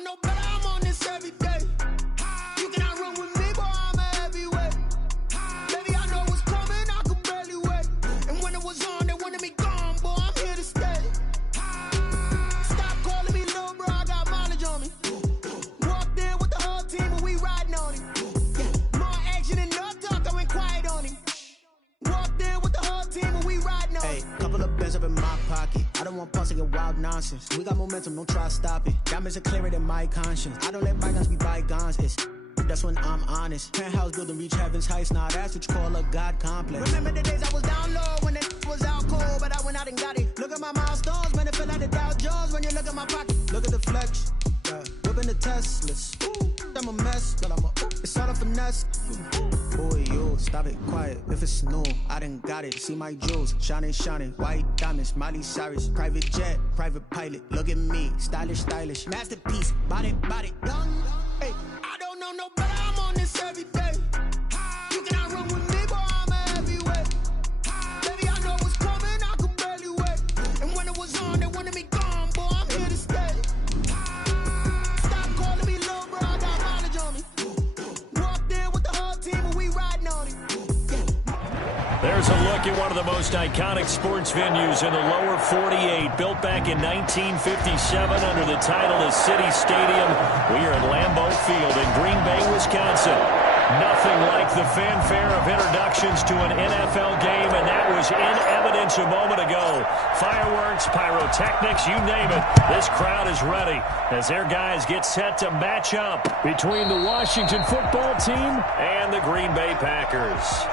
know no better, I'm on this every day. You cannot run with me, boy, I'm a heavyweight. Baby, I know what's coming, I could barely wait. And when it was on, they wanted me gone, boy, I'm here to stay. Stop calling me little bro, I got mileage on me. Walked in with the whole team and we riding on him. Yeah. More action and no talk, I went quiet on him. Walked in with the whole team and we riding on him. Hey, couple of bands up in my pocket. I don't want pulse to get wild nonsense. We got momentum, don't try to stop it. Diamonds are clearer than my conscience. I don't let bygones be bygones. That's when I'm honest. Penthouse building, reach heaven's heights. Now that's what you call a God complex. Remember the days I was down low when it was out cold, but I went out and got it. Look at my milestones, man, it feel like the Dow Jones when you look at my pocket. Look at the flex, yeah. Whipping the Teslas. Ooh, I'm a mess, but it's all a finesse. Boy, you stop it, quiet. If it's new, I done got it. See my jewels, shining, shining. White diamonds, Miley Cyrus. Private jet, private pilot. Look at me, stylish, stylish. Masterpiece, body, body, done. Hey, I don't know no better, I'm on this every day. You cannot run with me, boy, I'm a heavyweight. Baby, I know what's coming, I could barely wait. And when it was on, they wanted me gone, boy, I'm here to stay. Stop calling me little bro, I got mileage on me. Walked in with the whole team and we riding on him. There's a look at one of the most iconic sports venues in the lower 48. Built back in 1957 under the title of City Stadium. We are at Lambeau Field in Green Bay, Wisconsin. Nothing like the fanfare of introductions to an NFL game, and that was in evidence a moment ago. Fireworks, pyrotechnics, you name it. This crowd is ready as their guys get set to match up between the Washington football team and the Green Bay Packers.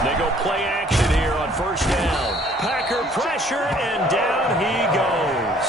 They go play action here on first down. Packer pressure, and down he goes.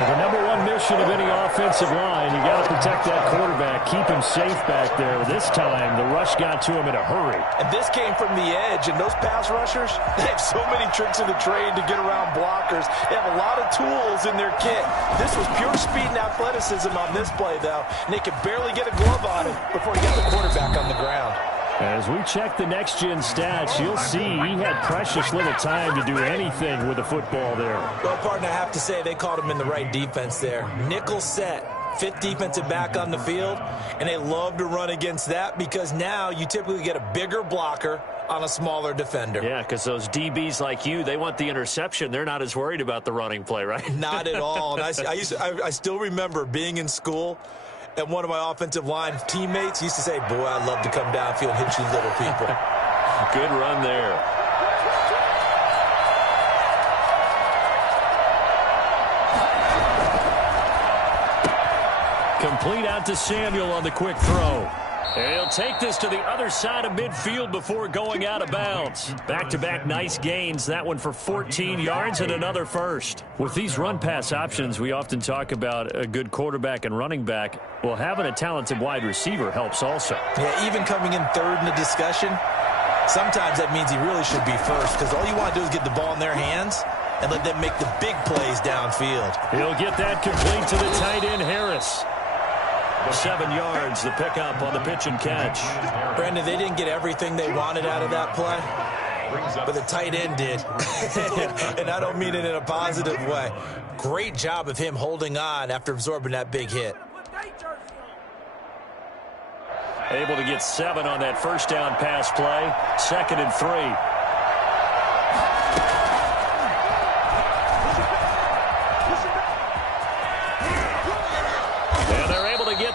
Well, the number one mission of any offensive line, you got to protect that quarterback, keep him safe back there. This time, the rush got to him in a hurry. And this came from the edge, and those pass rushers, they have so many tricks in the trade to get around blockers. They have a lot of tools in their kit. This was pure speed and athleticism on this play, though, and they could barely get a glove on him before he got the quarterback on the ground. As we check the next-gen stats, you'll see he had precious little time to do anything with the football there. Well, partner, I have to say they called him in the right defense there. Nickel set, fifth defensive back on the field, and they love to run against that because now you typically get a bigger blocker on a smaller defender. Yeah, because those DBs like you, they want the interception. They're not as worried about the running play, right? Not at all. And I still remember being in school, and one of my offensive line teammates used to say, boy, I'd love to come downfield and hit you little people. Good run there. Complete out to Samuel on the quick throw. And he'll take this to the other side of midfield before going out of bounds. Back-to-back nice gains. That one for 14 yards and another first. With these run-pass options, we often talk about a good quarterback and running back. Well, having a talented wide receiver helps also. Yeah, even coming in third in the discussion, sometimes that means he really should be first because all you want to do is get the ball in their hands and let them make the big plays downfield. He'll get that complete to the tight end, Harris. 7 yards, the pickup on the pitch and catch. Brandon, they didn't get everything they wanted out of that play, but the tight end did. And I don't mean it in a positive way. Great job of him holding on after absorbing that big hit. Able to get 7 on that first down pass play. 2nd and 3.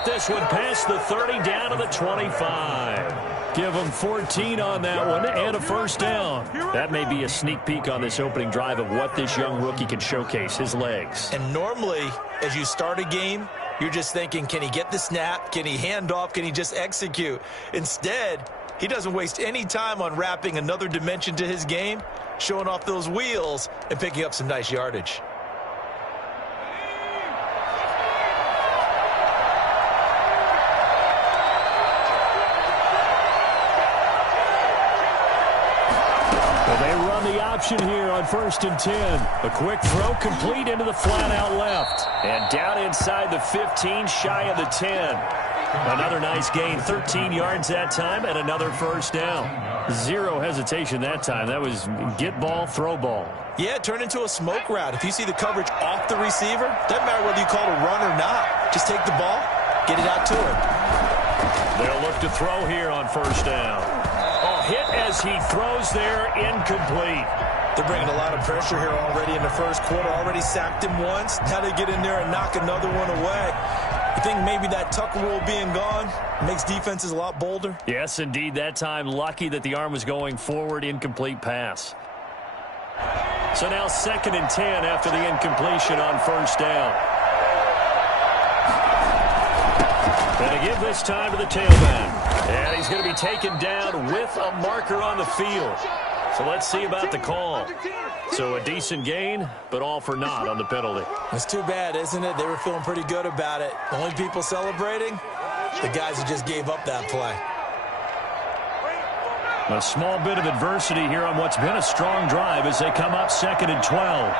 This one past the 30 down to the 25. Give them 14 on that one and a first down. That may be a sneak peek on this opening drive of what this young rookie can showcase, his legs. And normally, as you start a game, you're just thinking, can he get the snap? Can he hand off? Can he just execute? Instead, He doesn't waste any time on wrapping another dimension to his game, showing off those wheels, and picking up some nice yardage. They run the option here on 1st and 10. A quick throw complete into the flat out left. And down inside the 15, shy of the 10. Another nice gain, 13 yards that time, and another first down. Zero hesitation that time. That was get ball, throw ball. Yeah, it turned into a smoke route. If you see the coverage off the receiver, doesn't matter whether you call it a run or not. Just take the ball, get it out to him. They'll look to throw here on first down. Hit as he throws there, incomplete. They're bringing a lot of pressure here already in the first quarter. Already sacked him once. Now they get in there and knock another one away. You think maybe that Tucker rule being gone makes defenses a lot bolder? Yes, indeed. That time, lucky that the arm was going forward, incomplete pass. So now 2nd and 10 after the incompletion on first down. Going to give this time to the tailback. And he's going to be taken down with a marker on the field. So let's see about the call. So a decent gain, but all for naught on the penalty. It's too bad, isn't it? They were feeling pretty good about it. The only people celebrating, the guys who just gave up that play. A small bit of adversity here on what's been a strong drive as they come up 2nd and 12.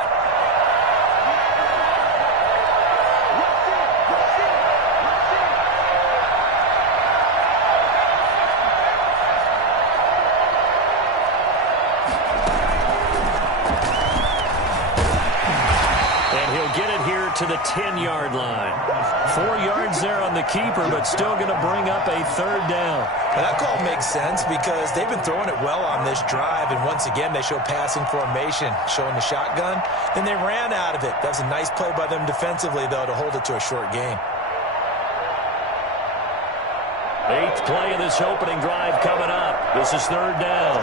To the 10-yard line. 4 yards there on the keeper, but still going to bring up a third down. And that call makes sense because they've been throwing it well on this drive, and once again they show passing formation, showing the shotgun. Then they ran out of it. That was a nice play by them defensively, though, to hold it to a short gain. 8th play of this opening drive coming up. This is 3rd down.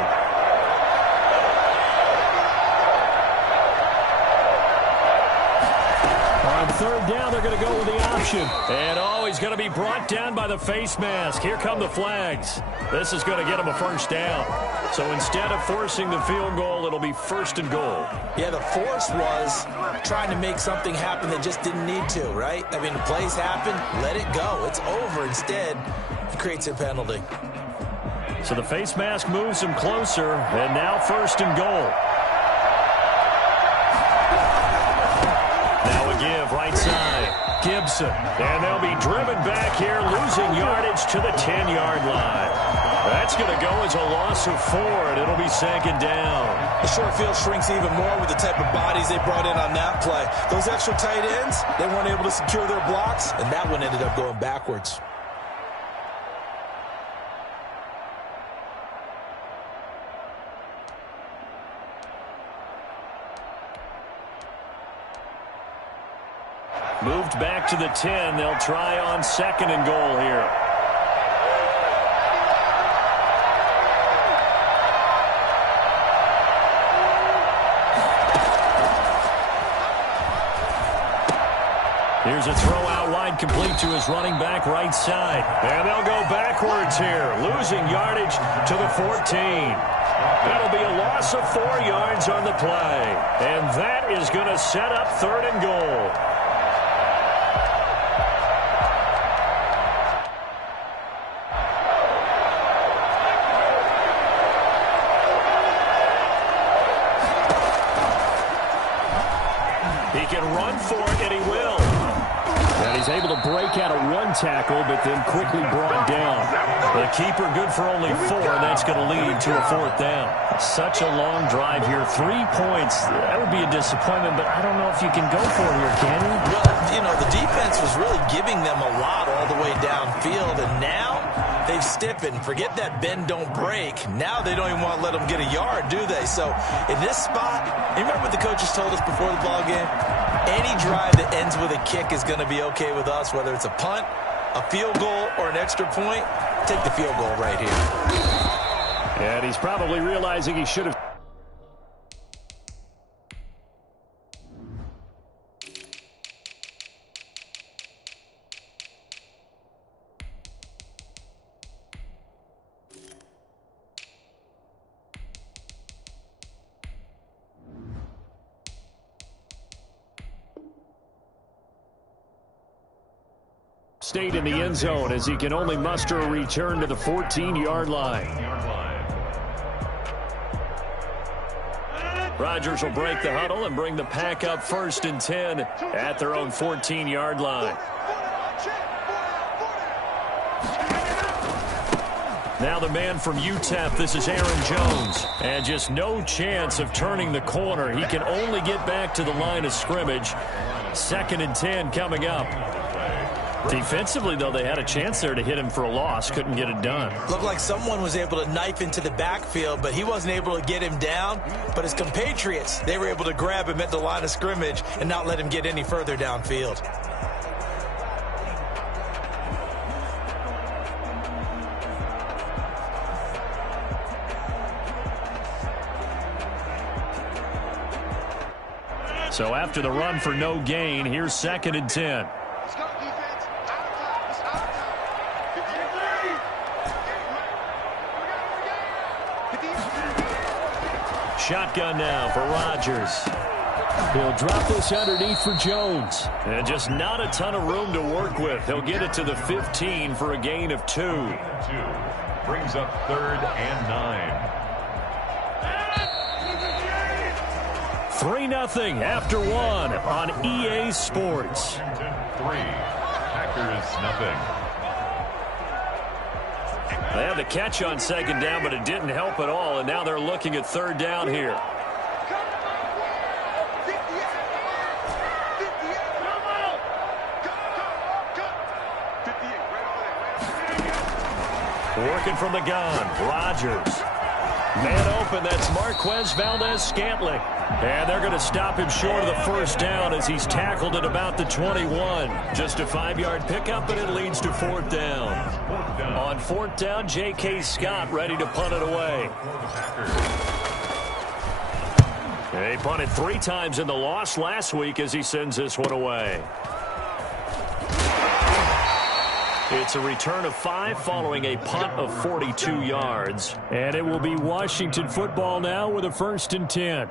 On 3rd down, they're going to go with the option. And, he's going to be brought down by the face mask. Here come the flags. This is going to get him a first down. So instead of forcing the field goal, it'll be 1st and goal. Yeah, the force was trying to make something happen that just didn't need to, right? I mean, the plays happen, let it go. It's over. Instead, he creates a penalty. So the face mask moves him closer, and now 1st and goal. Give right side, Gibson, and they'll be driven back here, losing yardage to the 10-yard line. That's going to go as a loss of 4, and it'll be 2nd down. The short field shrinks even more with the type of bodies they brought in on that play. Those extra tight ends, they weren't able to secure their blocks, and that one ended up going backwards. Moved back to the 10. They'll try on 2nd and goal here. Here's a throw out wide, complete to his running back right side. And they'll go backwards here, losing yardage to the 14. That'll be a loss of 4 yards on the play. And that is going to set up 3rd and goal. He can run for it, and he will. And he's able to break out of 1 tackle, but then quickly brought down. The keeper good for only 4, and that's going to lead to a 4th down. Such a long drive here. 3 points. That would be a disappointment, but I don't know if you can go for it here, can you? Well, you know, the defense was really giving them a lot all the way downfield, and now they've stiffened. Forget that bend, don't break. Now they don't even want to let them get a yard, do they? So in this spot, you remember what the coaches told us before the ball game? Any drive that ends with a kick is going to be okay with us, whether it's a punt, a field goal, or an extra point. Take the field goal right here. And he's probably realizing he should have. State in the end zone as he can only muster a return to the 14-yard line. Rodgers will break the huddle and bring the Pack up 1st and 10 at their own 14-yard line. Now the man from UTEP, this is Aaron Jones. And just no chance of turning the corner. He can only get back to the line of scrimmage. 2nd and 10 coming up. Defensively, though, they had a chance there to hit him for a loss. Couldn't get it done. Looked like someone was able to knife into the backfield, but he wasn't able to get him down. But his compatriots, they were able to grab him at the line of scrimmage and not let him get any further downfield. So after the run for no gain, here's 2nd and 10. Shotgun now for Rodgers. He'll drop this underneath for Jones. And just not a ton of room to work with. He'll get it to the 15 for a gain of 2. Brings up 3rd and 9. 3-0 after 1 on EA Sports. 3, Packers nothing. They had the catch on 2nd down, but it didn't help at all, and now they're looking at 3rd down here. Working from the gun, Rodgers. Man open, that's Marquez Valdez-Scantling. And they're going to stop him short of the 1st down as he's tackled at about the 21. Just a 5-yard pickup, and it leads to 4th down. On 4th down, J.K. Scott ready to punt it away. They punted 3 times in the loss last week as he sends this one away. It's a return of 5 following a punt of 42 yards. And it will be Washington football now with a 1st and 10.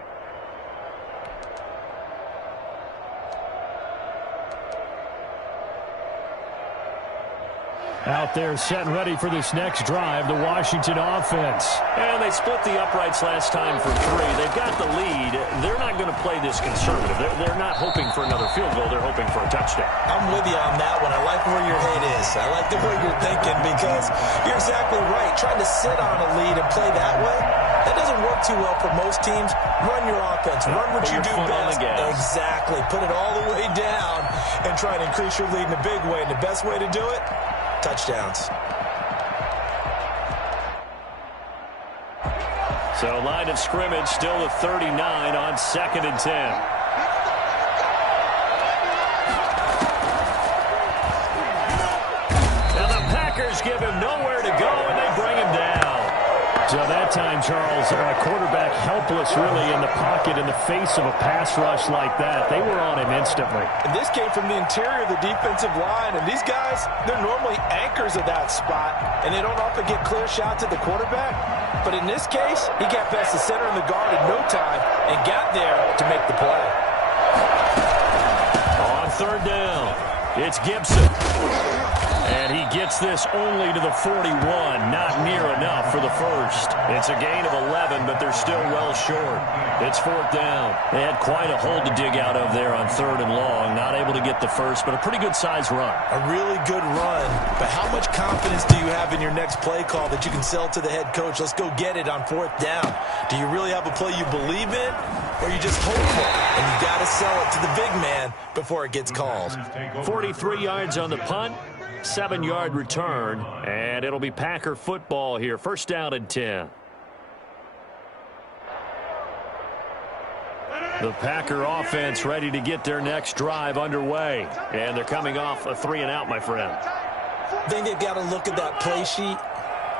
Out there set and ready for this next drive, the Washington offense. And they split the uprights last time for 3. They've got the lead. They're not going to play this conservative. They're not hoping for another field goal. They're hoping for a touchdown. I'm with you on that one. I like where your head is. I like the way you're thinking because you're exactly right. Trying to sit on a lead and play that way, that doesn't work too well for most teams. Run your offense. Run what you do best. Exactly. Put it all the way down and try and increase your lead in a big way. And the best way to do it, touchdowns. So line of scrimmage still the 39 on 2nd and 10. Now the Packers give him nowhere to go, and they bring him down. So that time, Charles, quarterback helpless really in the pocket in the face of a pass rush like that. They were on him instantly. And this came from the interior of the defensive line, and these guys, they're normally anchors of that spot, and they don't often get clear shots at the quarterback. But in this case, he got past the center and the guard in no time and got there to make the play. On 3rd down, it's Gibson. And he gets this only to the 41, not near enough for the 1st. It's a gain of 11, but they're still well short. It's 4th down. They had quite a hole to dig out of there on 3rd and long. Not able to get the 1st, but a pretty good-sized run. A really good run. But how much confidence do you have in your next play call that you can sell to the head coach? Let's go get it on 4th down. Do you really have a play you believe in, or are you just hopeful? And you got to sell it to the big man before it gets called. 43 yards on the punt. 7-yard return, and it'll be Packer football here. 1st down and 10. The Packer offense ready to get their next drive underway, and they're coming off a 3-and-out, my friend. I think they've got to look at that play sheet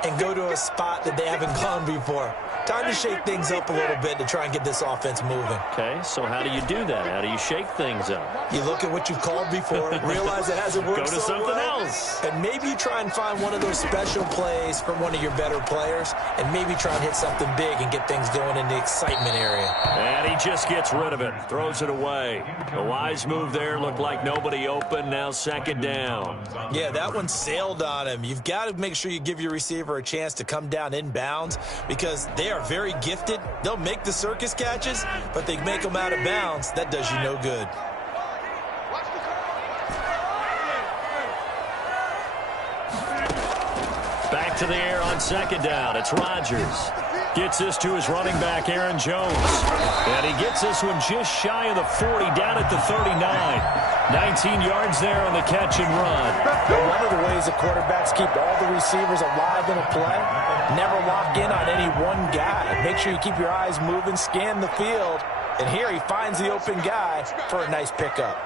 and go to a spot that they haven't gone before. Time to shake things up a little bit to try and get this offense moving. Okay, so how do you do that? How do you shake things up? You look at what you've called before, realize it hasn't worked Go to so something well, else. and maybe you try and find one of those special plays from one of your better players, and maybe try and hit something big and get things going in the excitement area. And he just gets rid of it, throws it away. A wise move there, looked like nobody open, now second down. Yeah, that one sailed on him. You've got to make sure you give your receiver a chance to come down inbounds because they are very gifted. They'll make the circus catches, but they make them out of bounds. That does you no good. Back to the air on second down. It's Rodgers. Gets this to his running back, Aaron Jones. And he gets this one just shy of the 40, down at the 39. 19 yards there on the catch and run. One of the ways the quarterbacks keep all the receivers alive in a play, never lock in on any one guy. Make sure you keep your eyes moving, scan the field. And here he finds the open guy for a nice pickup.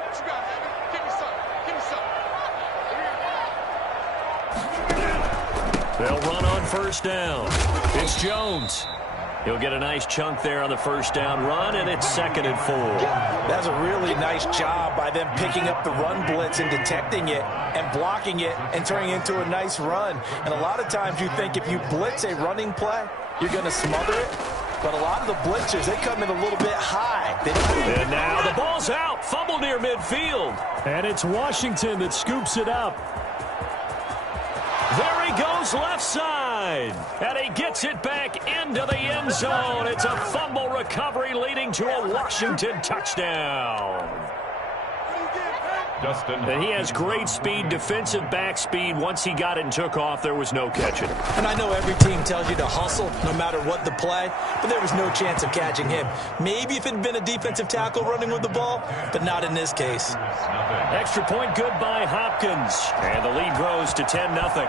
They'll run on first down. It's Jones. He'll get a nice chunk there on the first down run, and it's 2nd and 4. That's a really nice job by them picking up the run blitz and detecting it and blocking it and turning it into a nice run. And a lot of times you think if you blitz a running play, you're going to smother it. But a lot of the blitzers, they come in a little bit high. And now the ball's out. Fumble near midfield. And it's Washington that scoops it up. There he goes left side. And he gets it back into the end zone. It's a fumble recovery leading to a Washington touchdown. And he has great speed, defensive back speed. Once he got it and took off, there was no catching him. And I know every team tells you to hustle no matter what the play, but there was no chance of catching him. Maybe if it had been a defensive tackle running with the ball, but not in this case. Extra point good by Hopkins. And the lead grows to 10-0.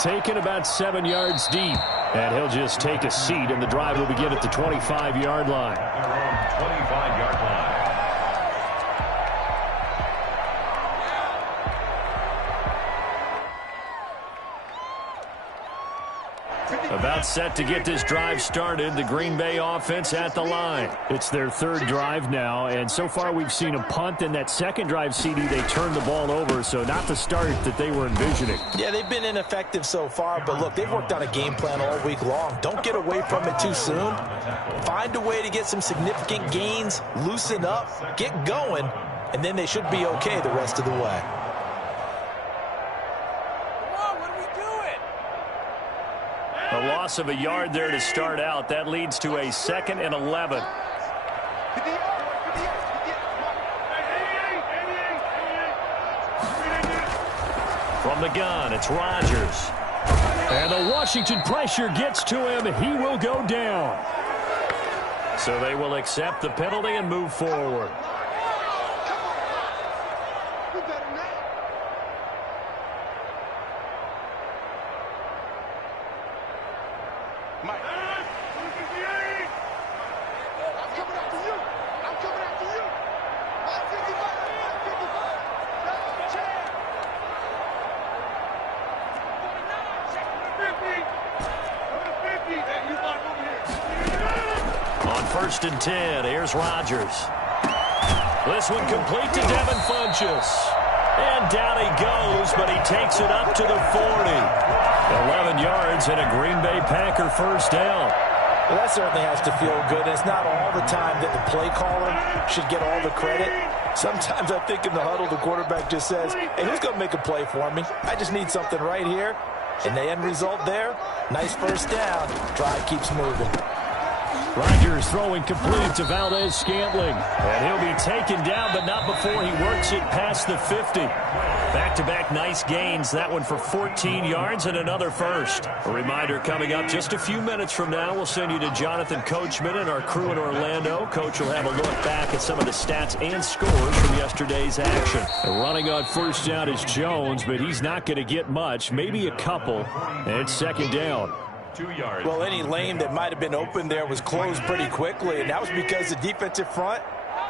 Taken about 7 yards deep. And he'll just take a seat, and the drive will begin at the 25-yard line. Their own 25-yard line. About set to get this drive started. The Green Bay offense at the line. It's their third drive now, and so far we've seen a punt. In that second drive, CD, they turned the ball over, so not the start that they were envisioning. Yeah, they've been ineffective so far, but look, they've worked on a game plan all week long. Don't get away from it too soon. Find a way to get some significant gains, loosen up, get going, and then they should be okay the rest of the way. A loss of a yard there to start out. That leads to a 2nd and 11. From the gun, it's Rodgers. And the Washington pressure gets to him. He will go down. So they will accept the penalty and move forward. On 1st and 10, here's Rodgers. This one complete to Devin Funchess. And down he goes, but he takes it up to the 40. 11 yards and a Green Bay Packer first down. Well, that certainly has to feel good. It's not all the time that the play caller should get all the credit. Sometimes I think in the huddle, the quarterback just says, hey, who's going to make a play for me? I just need something right here. And the end result there, nice first down. Drive keeps moving. Rodgers throwing complete to Valdez-Scantling. And he'll be taken down, but not before he works it past the 50. Back-to-back nice gains. That one for 14 yards and another first. A reminder coming up just a few minutes from now. We'll send you to Jonathan Coachman and our crew in Orlando. Coach will have a look back at some of the stats and scores from yesterday's action. And running on first down is Jones, but he's not going to get much. Maybe a couple. And it's 2nd down. 2 yards. Well, any lane that might have been open there was closed pretty quickly, and that was because the defensive front,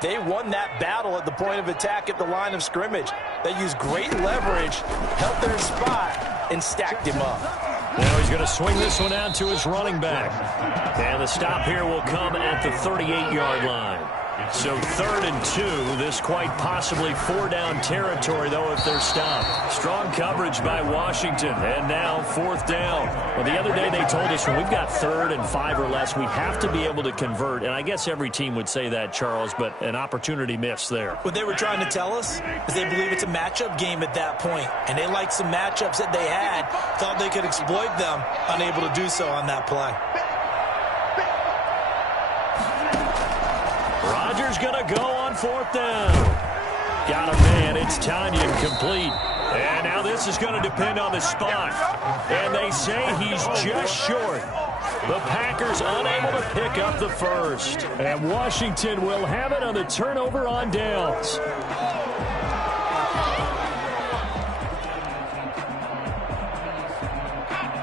they won that battle at the point of attack at the line of scrimmage. They used great leverage, held their spot, and stacked him up. Now he's going to swing this one out to his running back. And the stop here will come at the 38-yard line. So 3rd and 2, this quite possibly 4-down territory, though, if they're stopped. Strong coverage by Washington, and now 4th down. Well, the other day they told us when we've got 3rd and 5 or less, we have to be able to convert. And I guess every team would say that, Charles, but an opportunity missed there. What they were trying to tell us is they believe it's a matchup game at that point, and they liked some matchups that they had, thought they could exploit them, unable to do so on that play. Rodgers going to go on 4th down. Got a man. It's Tanyan complete. And now this is going to depend on the spot. And they say he's just short. The Packers unable to pick up the first. And Washington will have it on the turnover on downs.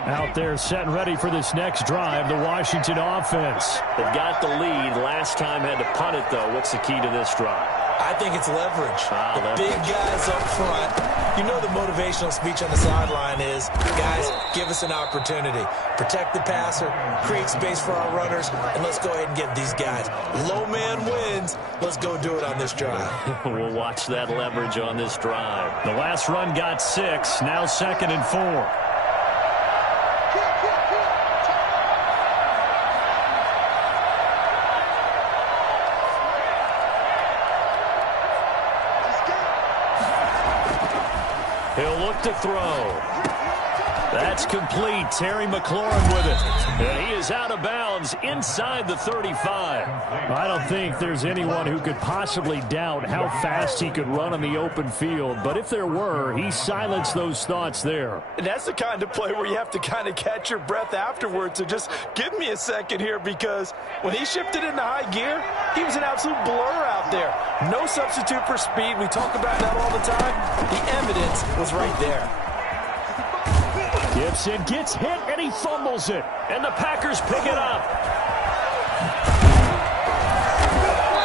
Out there set and ready for this next drive, the Washington offense. They've got the lead. Last time had to punt it, though. What's the key to this drive? I think it's leverage. The big guys up front. You know the motivational speech on the sideline is, guys, give us an opportunity. Protect the passer, create space for our runners, and let's go ahead and get these guys. Low man wins. Let's go do it on this drive. We'll watch that leverage on this drive. The last run got 6, now 2nd and 4. He'll look to throw. That's complete. Terry McLaurin with it. And he is out of bounds inside the 35. I don't think there's anyone who could possibly doubt how fast he could run on the open field. But if there were, he silenced those thoughts there. And that's the kind of play where you have to kind of catch your breath afterwards. So just give me a second here, because when he shifted into high gear, he was an absolute blur out there. No substitute for speed. We talk about that all the time. The evidence was right there. Gibson gets hit, and he fumbles it. And the Packers pick it up.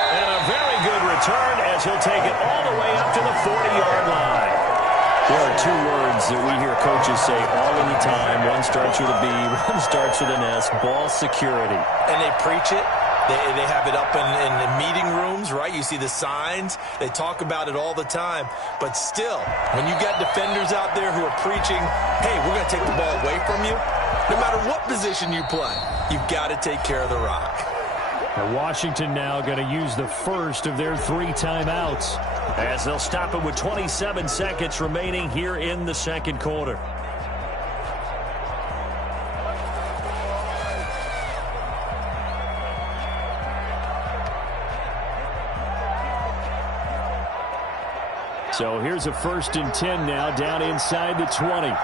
And a very good return as he'll take it all the way up to the 40-yard line. There are 2 words that we hear coaches say all of the time. One starts with a B, one starts with an S, ball security. And they preach it. They have it up in the meeting rooms, right? You see the signs. They talk about it all the time. But still, when you got defenders out there who are preaching, hey, we're going to take the ball away from you, no matter what position you play, you've got to take care of the rock. And Washington now going to use the first of their 3 timeouts, as they'll stop it with 27 seconds remaining here in the 2nd quarter. So here's a 1st and 10 now, down inside the 20. Now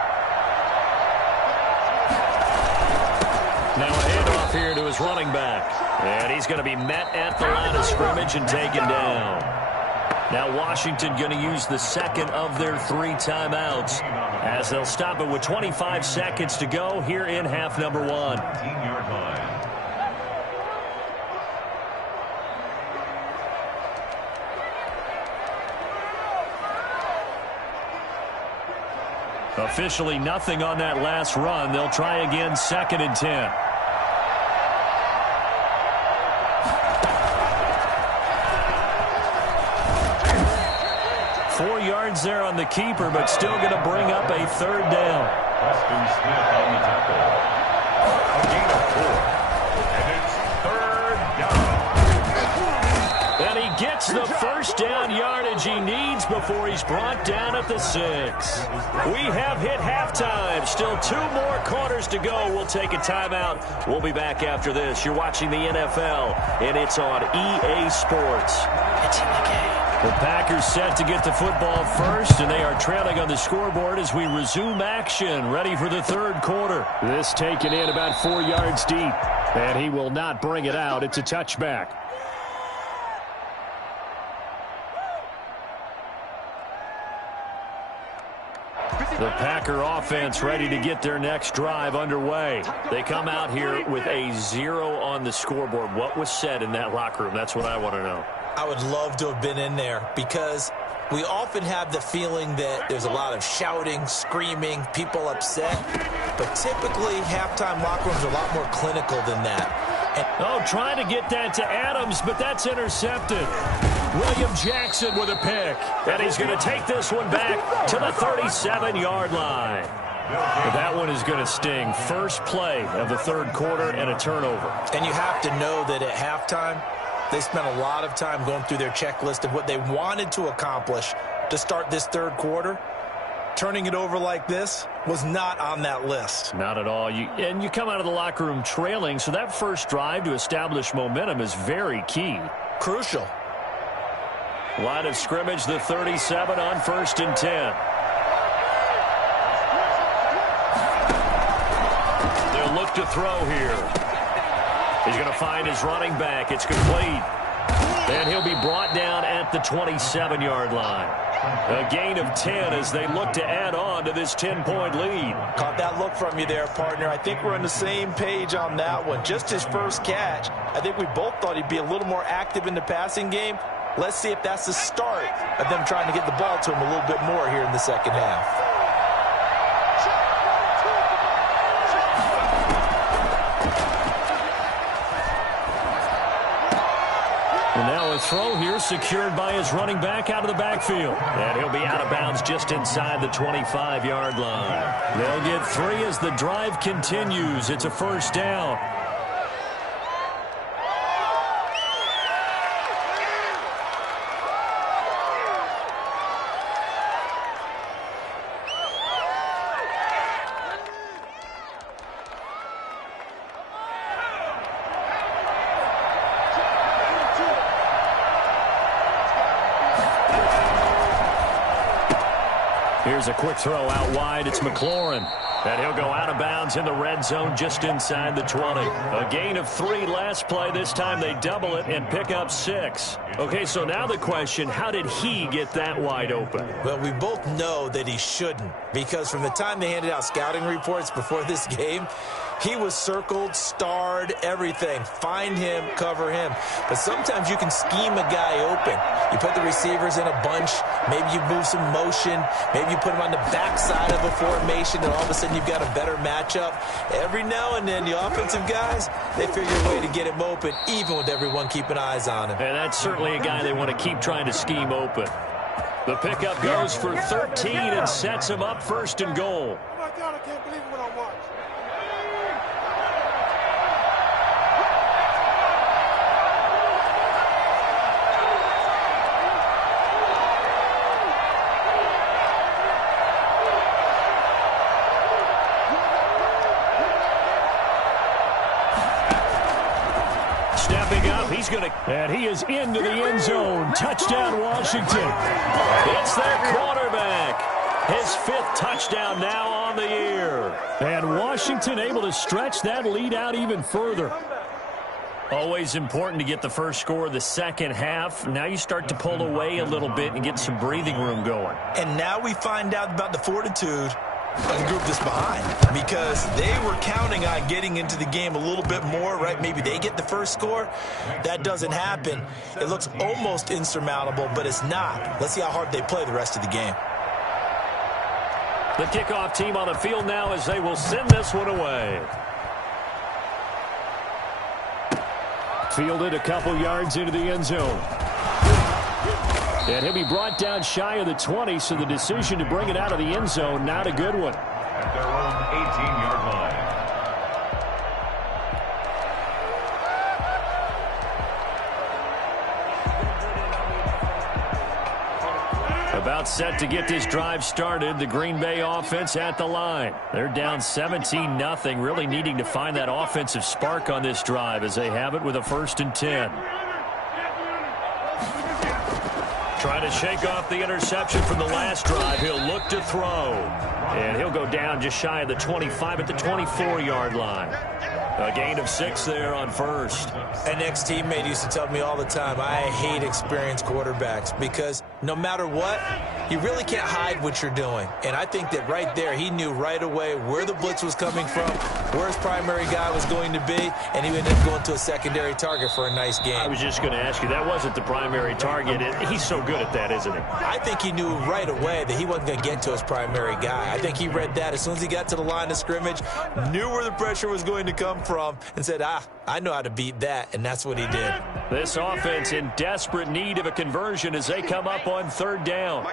a handoff here to his running back. And he's going to be met at the line of scrimmage and taken down. Now Washington going to use the 2nd of their 3 timeouts, as they'll stop it with 25 seconds to go here in half number 1. 15-yard line. Officially nothing on that last run. They'll try again, 2nd and 10. Four yards there on the keeper, but still going to bring up a 3rd down. Preston Smith on the tackle. A gain of 4. And it's 3rd down. And he gets the first down yardage he needs before he's brought down at the 6. We have hit halftime. Still 2 more quarters to go. We'll take a timeout. We'll be back after this. You're watching the NFL, and it's on EA Sports. It's in the game. The Packers set to get the football first, and they are trailing on the scoreboard as we resume action, ready for the 3rd quarter. This taken in about 4 yards deep, and he will not bring it out. It's a touchback. The Packer offense ready to get their next drive underway. They come out here with a 0 on the scoreboard. What was said in that locker room? That's what I want to know. I would love to have been in there, because We often have the feeling that there's a lot of shouting, screaming, people upset. But typically, halftime locker rooms are a lot more clinical than that. Trying to get that to Adams, but that's intercepted. William Jackson with a pick. And he's going to take this one back to the 37-yard line. But that one is going to sting. First play of the third quarter and a turnover. And you have to know that at halftime, they spent a lot of time going through their checklist of what they wanted to accomplish to start this third quarter. Turning it over like this was not on that list. Not at all. And you come out of the locker room trailing, so that first drive to establish momentum is very key. Crucial. Line of scrimmage, the 37 on 1st and 10. They'll look to throw here. He's going to find his running back. It's complete. And he'll be brought down at the 27-yard line. A gain of 10 as they look to add on to this 10-point lead. Caught that look from you there, partner. I think we're on the same page on that one. Just his first catch. I think we both thought he'd be a little more active in the passing game. Let's see if that's the start of them trying to get the ball to him a little bit more here in the second half. And now a throw here secured by his running back out of the backfield. And he'll be out of bounds just inside the 25-yard line. They'll get 3 as the drive continues. It's a first down. Here's a quick throw out wide. It's McLaurin. And he'll go out of bounds in the red zone just inside the 20. A gain of 3 last play. This time they double it and pick up 6. Okay, so now the question, how did he get that wide open? Well, we both know that he shouldn't, because from the time they handed out scouting reports before this game, he was circled, starred, everything. Find him, cover him. But sometimes you can scheme a guy open. You put the receivers in a bunch. Maybe you move some motion. Maybe you put him on the backside of a formation, and all of a sudden you've got a better matchup. Every now and then, the offensive guys, they figure a way to get him open, even with everyone keeping eyes on him. And that's certainly a guy they want to keep trying to scheme open. The pickup goes for 13 and sets him up 1st and goal. Oh, my God, I can't believe what I watched. And he is into the end zone. Touchdown, Washington. It's their quarterback. His 5th touchdown now on the year. And Washington able to stretch that lead out even further. Always important to get the first score of the second half. Now you start to pull away a little bit and get some breathing room going. And now we find out about the fortitude of the group that's behind, because they were counting on getting into the game a little bit more, right? Maybe they get the first score. That doesn't happen. It looks almost insurmountable, but it's not. Let's see how hard they play the rest of the game. The kickoff team on the field now as they will send this one away. Fielded a couple yards into the end zone. And he'll be brought down shy of the 20, so the decision to bring it out of the end zone, not a good one. At their own 18-yard line. About set to get this drive started. The Green Bay offense at the line. They're down 17-0, really needing to find that offensive spark on this drive as they have it with a 1st and 10. Trying to shake off the interception from the last drive. He'll look to throw. And he'll go down just shy of the 25 at the 24-yard line. A gain of 6 there on 1st. An ex-teammate used to tell me all the time, I hate experienced quarterbacks, because no matter what, You really can't hide what you're doing. And I think that right there, he knew right away where the blitz was coming from, where his primary guy was going to be, and he ended up going to a secondary target for a nice game. I was just going to ask you, that wasn't the primary target. He's so good at that, isn't he? I think he knew right away that he wasn't going to get to his primary guy. I think he read that as soon as he got to the line of scrimmage, knew where the pressure was going to come from, and said, I know how to beat that, and that's what he did. This offense in desperate need of a conversion as they come up on third down.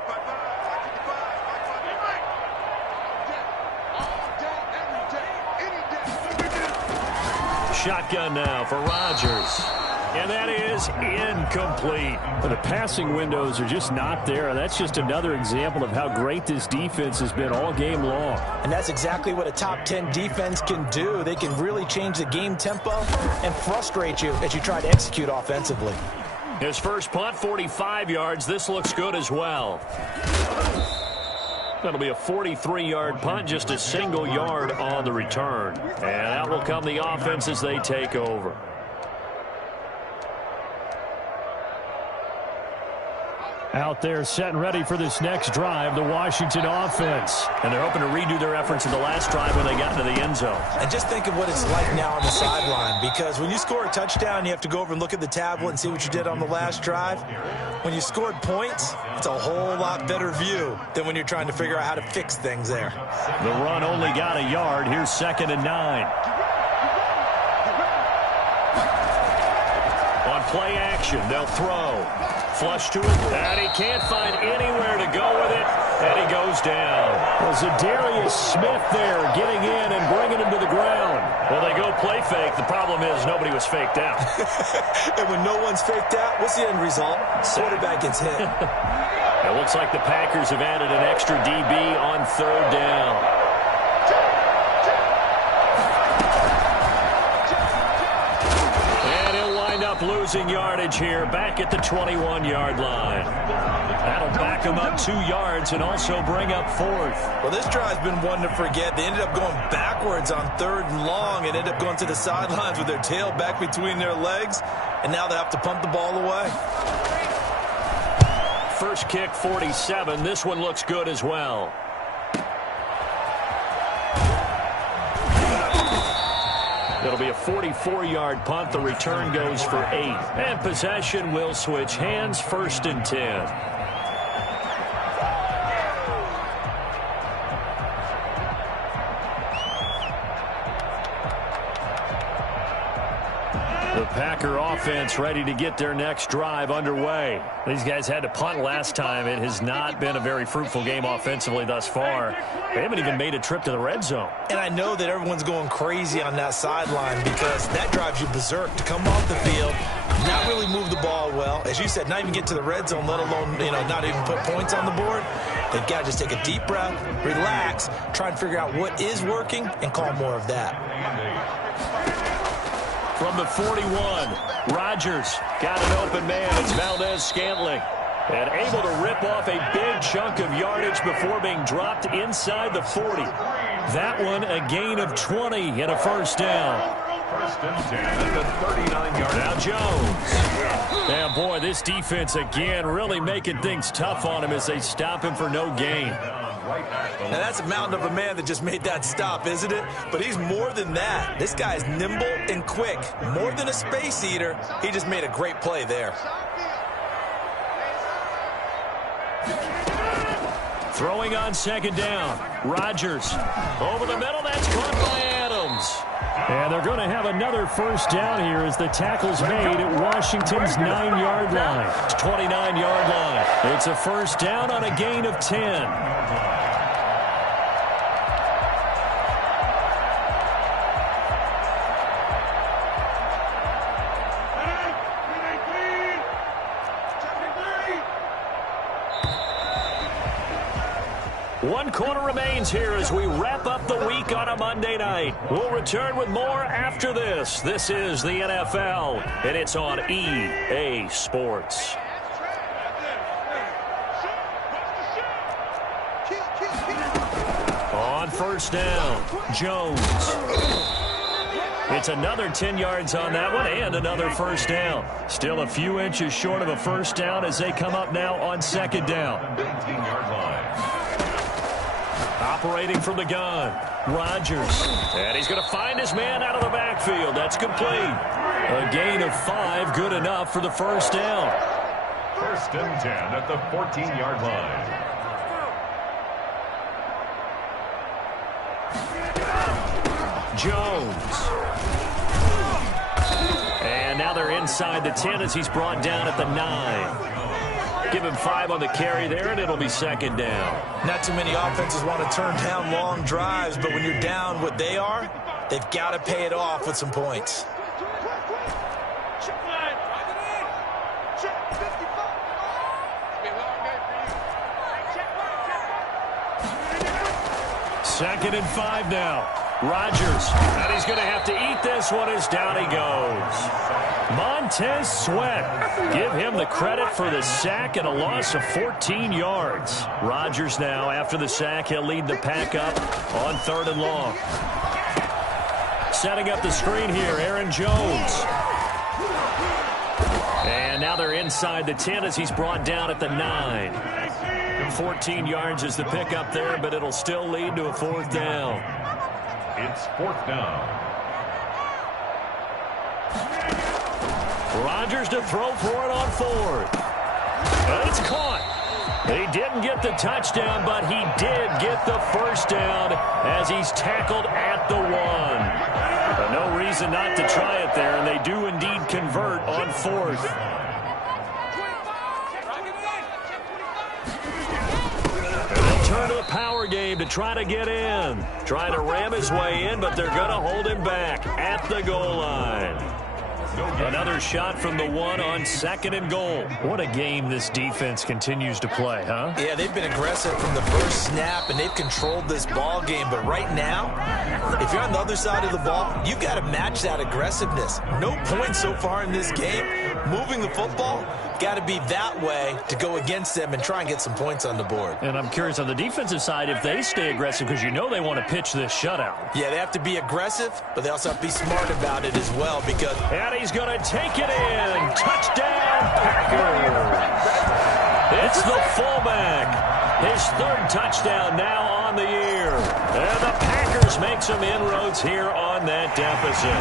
Shotgun now for Rodgers. And that is incomplete. The passing windows are just not there. That's just another example of how great this defense has been all game long. And that's exactly what a top 10 defense can do. They can really change the game tempo and frustrate you as you try to execute offensively. His first punt, 45 yards. This looks good as well. That'll be a 43-yard punt, just a single yard on the return. And out will come the offense as they take over. Out there set and ready for this next drive, the Washington offense. And they're hoping to redo their efforts in the last drive when they got into the end zone. And just think of what it's like now on the sideline, because when you score a touchdown, you have to go over and look at the tablet and see what you did on the last drive. When you scored points, it's a whole lot better view than when you're trying to figure out how to fix things there. The run only got a yard. Here's 2nd and 9. On play action, they'll throw. Flush to it, and he can't find anywhere to go with it, and he goes down. Well, Zadarius Smith there getting in and bringing him to the ground. Well, they go play fake. The problem is nobody was faked out. And when no one's faked out, what's the end result? Quarterback gets hit. It looks like the Packers have added an extra DB on third down. Losing yardage here back at the 21-yard line. That'll back them up 2 yards and also bring up 4th. Well, this drive's been one to forget. They ended up going backwards on 3rd and long and ended up going to the sidelines with their tail back between their legs, and now they have to punt the ball away. First kick, 47. This one looks good as well. It'll be a 44-yard punt. The return goes for 8. And possession will switch hands, 1st and 10. The Packer offense ready to get their next drive underway. These guys had to punt last time. It has not been a very fruitful game offensively thus far. They haven't even made a trip to the red zone. And I know that everyone's going crazy on that sideline because that drives you berserk to come off the field, not really move the ball well. As you said, not even get to the red zone, let alone, not even put points on the board. They've got to just take a deep breath, relax, try and figure out what is working, and call more of that. From the 41, Rodgers got an open man. It's Valdez-Scantling. And able to rip off a big chunk of yardage before being dropped inside the 40. That one a gain of 20 and a first down. First and 10 at the 39-yard. Now Jones. And boy, this defense again really making things tough on him as they stop him for no gain. Now that's a mountain of a man that just made that stop, isn't it? But he's more than that. This guy is nimble and quick. More than a space eater. He just made a great play there. Throwing on 2nd down. Rodgers over the middle. That's caught by Adams. And they're going to have another first down here as the tackle's made at Washington's 9-yard line. 29-yard line. It's a first down on a gain of 10. One quarter remains here as we wrap up the week on a Monday night. We'll return with more after this. This is the NFL, and it's on EA Sports. On first down, Jones. It's another 10 yards on that one and another first down. Still a few inches short of a first down as they come up now on second down. 19-yard line. Operating from the gun, Rodgers. And he's going to find his man out of the backfield. That's complete. A gain of 5, good enough for the first down. First and 10 at the 14-yard line. Jones. And now they're inside the 10 as he's brought down at the 9. Give him 5 on the carry there, and it'll be second down. Not too many offenses want to turn down long drives, but when you're down what they are, they've got to pay it off with some points. Second and 5 now. Rodgers, and he's going to have to eat this one as down he goes. Montez Sweat. Give him the credit for the sack and a loss of 14 yards. Rodgers now, after the sack, he'll lead the pack up on 3rd and long. Setting up the screen here, Aaron Jones. And now they're inside the 10 as he's brought down at the 9. 14 yards is the pickup there, but it'll still lead to a 4th down. It's 4th down. Rodgers to throw for it on 4th. And it's caught. He didn't get the touchdown, but he did get the first down as he's tackled at the 1. But no reason not to try it there, and they do indeed convert on 4th. Turn to the power game to try to get in. Trying to ram his way in, but they're going to hold him back at the goal line. Another shot from the 1 on 2nd and goal. What a game this defense continues to play, huh? Yeah, they've been aggressive from the first snap, and they've controlled this ball game. But right now, if you're on the other side of the ball, you've got to match that aggressiveness. No points so far in this game. Moving the football, got to be that way to go against them and try and get some points on the board. And I'm curious on the defensive side if they stay aggressive, because you know they want to pitch this shutout. Yeah, they have to be aggressive, but they also have to be smart about it as well, because... And he's going to take it in. Touchdown, Packers. It's the fullback. His 3rd touchdown now on the year. And the Packers make some inroads here on that deficit.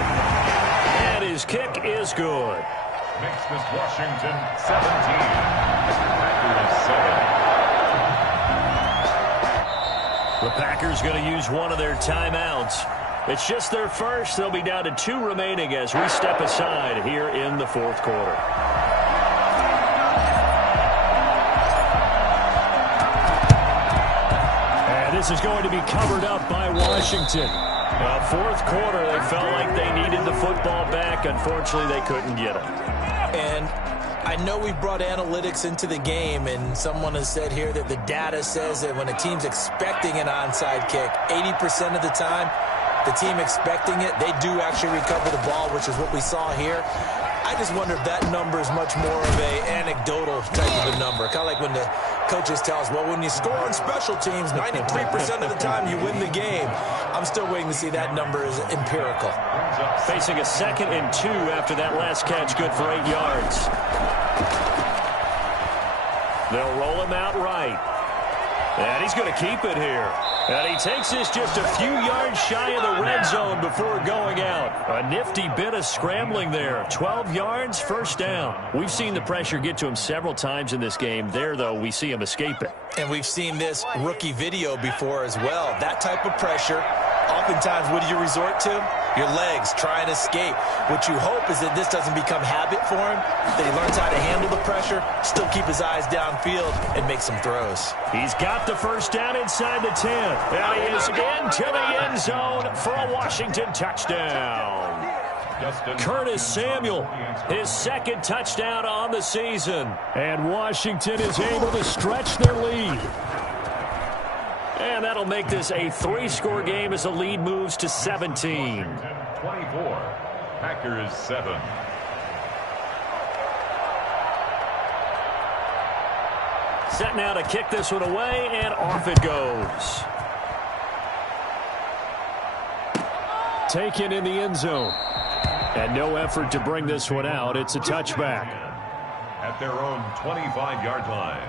And his kick is good. Makes this Washington 17. Packers 7. The Packers going to use one of their timeouts. It's just their first. They'll be down to 2 remaining as we step aside here in the 4th quarter. And this is going to be covered up by Washington. 4th quarter, they felt like they needed the football back. Unfortunately, they couldn't get it. And I know we brought analytics into the game, and someone has said here that the data says that when a team's expecting an onside kick, 80% of the time, the team expecting it, they do actually recover the ball, which is what we saw here. I just wonder if that number is much more of an anecdotal type of a number. Kind of like when the coaches tell us, well, when you score on special teams, 93% of the time you win the game. I'm still waiting to see that number is empirical. Facing a 2nd and 2 after that last catch, good for 8 yards. They'll roll him out right. And he's going to keep it here. And he takes this just a few yards shy of the red zone before going out. A nifty bit of scrambling there. 12 yards, first down. We've seen the pressure get to him several times in this game. There, though, we see him escape it. And we've seen this rookie video before as well. That type of pressure, oftentimes, what do you resort to? Your legs, try and escape. What you hope is that this doesn't become habit for him, that he learns how to handle the pressure, still keep his eyes downfield, and make some throws. He's got the first down inside the 10. And he is into the end zone for a Washington touchdown. Curtis Samuel, his 2nd touchdown on the season. And Washington is able to stretch their lead. And that'll make this a 3-score game as the lead moves to 17. 24. Packers 7. Set now to kick this one away, and off it goes. taken in the end zone. And no effort to bring this one out. It's a touchback. At their own 25-yard line.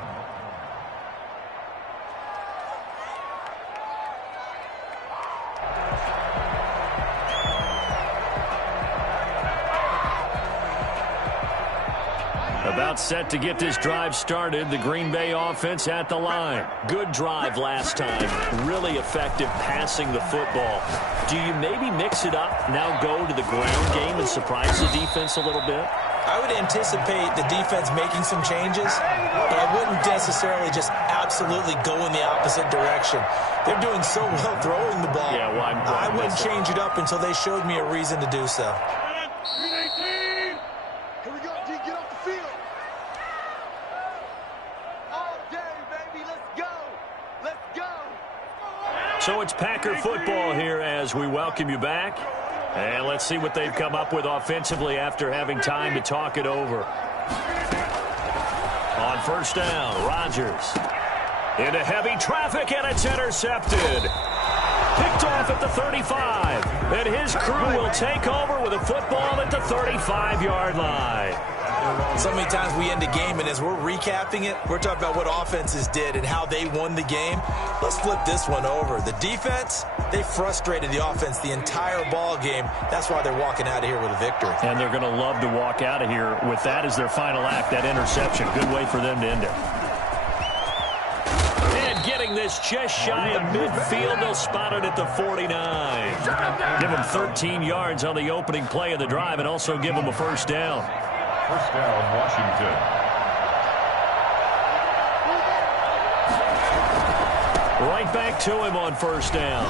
About set to get this drive started. The Green Bay offense at the line. Good drive last time. Really effective passing the football. Do you maybe mix it up, now go to the ground game and surprise the defense a little bit? I would anticipate the defense making some changes, but I wouldn't necessarily just absolutely go in the opposite direction. They're doing so well throwing the ball. Yeah, well, I wouldn't change it up until they showed me a reason to do so. Here we go, D, get off the field. All day, baby, let's go. Let's go. So it's Packer football here as we welcome you back. And let's see what they've come up with offensively after having time to talk it over. On first down, Rodgers. Into heavy traffic, and it's intercepted. Picked off at the 35. And his crew will take over with a football at the 35-yard line. So many times we end a game, and as we're recapping it, we're talking about what offenses did and how they won the game. Let's flip this one over. The defense, they frustrated the offense the entire ball game. That's why they're walking out of here with a victory. And they're going to love to walk out of here with that as their final act, that interception. Good way for them to end it. And getting this just shy of midfield, they'll spot it at the 49. Give them 13 yards on the opening play of the drive and also give them a first down. First down, Washington. Right back to him on first down.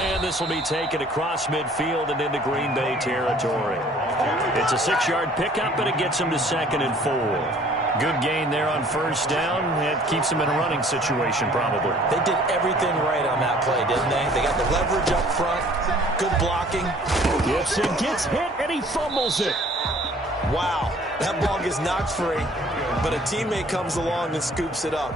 And this will be taken across midfield and into Green Bay territory. It's a 6-yard pickup, and it gets him to 2nd and 4. Good gain there on first down. It keeps him in a running situation, probably. They did everything right on that play, didn't they? They got the leverage up front, good blocking. Gibson gets hit, and he fumbles it. Wow, that ball gets knocked free, but a teammate comes along and scoops it up.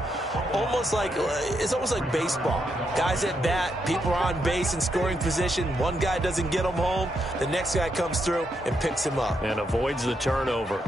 It's almost like baseball. Guys at bat, people are on base in scoring position. One guy doesn't get them home. The next guy comes through and picks him up. And avoids the turnover.